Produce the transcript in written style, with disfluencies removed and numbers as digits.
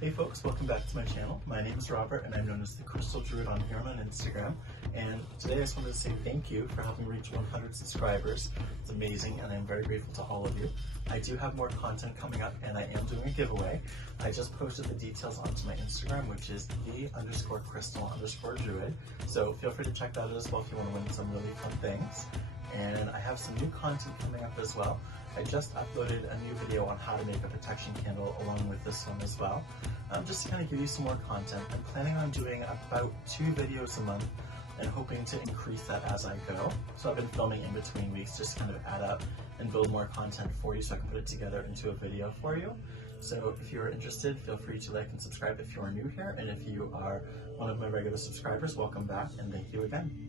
Hey folks, welcome back to my channel. My name is Robert and I'm known as the Crystal Druid on here on Instagram. And today I just wanted to say thank you for helping reach 100 subscribers. It's amazing and I'm very grateful to all of you. I do have more content coming up and I am doing a giveaway. I just posted the details onto my Instagram, which is the_crystal_druid. So feel free to check that out as well if you want to win some really fun things. And I have some new content coming up as well. I just uploaded a new video on how to make a protection candle along with this one as well. Just to kind of give you some more content. I'm planning on doing about 2 videos a month and hoping to increase that as I go. So I've been filming in between weeks just to kind of add up and build more content for you so I can put it together into a video for you. So if you're interested, feel free to like and subscribe if you are new here, and if you are one of my regular subscribers, welcome back and thank you again.